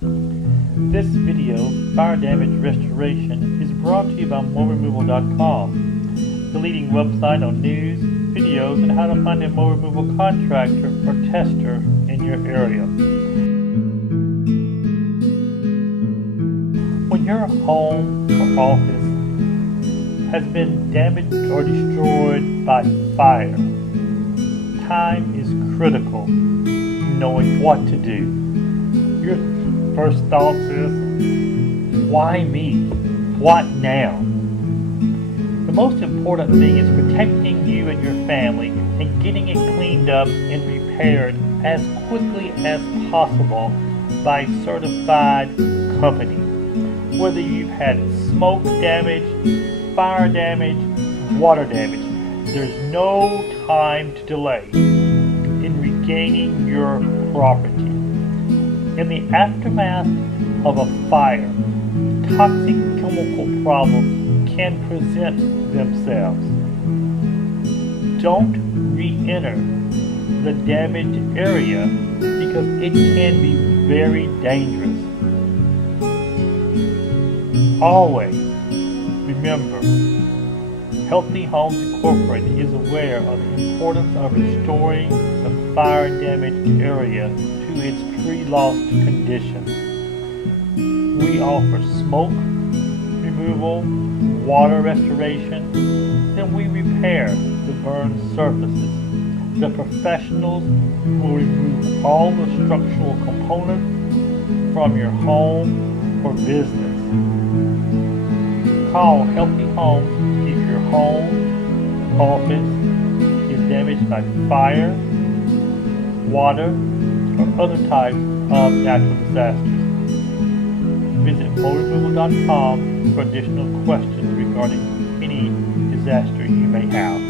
This video, Fire Damage Restoration, is brought to you by moreremoval.com, the leading website on news, videos, and how to find a mold removal contractor or tester in your area. When your home or office has been damaged or destroyed by fire, time is critical in knowing what to do. Your first thought is, why me? What now? The most important thing is protecting you and your family and getting it cleaned up and repaired as quickly as possible by a certified company. Whether you've had smoke damage, fire damage, water damage, there's no time to delay in regaining your property. In the aftermath of a fire, toxic chemical problems can present themselves. Don't re-enter the damaged area because it can be very dangerous. Always remember, Healthy Homes Incorporated is aware of the importance of restoring the fire-damaged area to its pre-loss condition. We offer smoke removal, water restoration, then we repair the burned surfaces. The professionals will remove all the structural components from your home or business. Call Healthy Homes if your home, office is damaged by fire, water, or other types of natural disasters. Visit moreremoval.com for additional questions regarding any disaster you may have.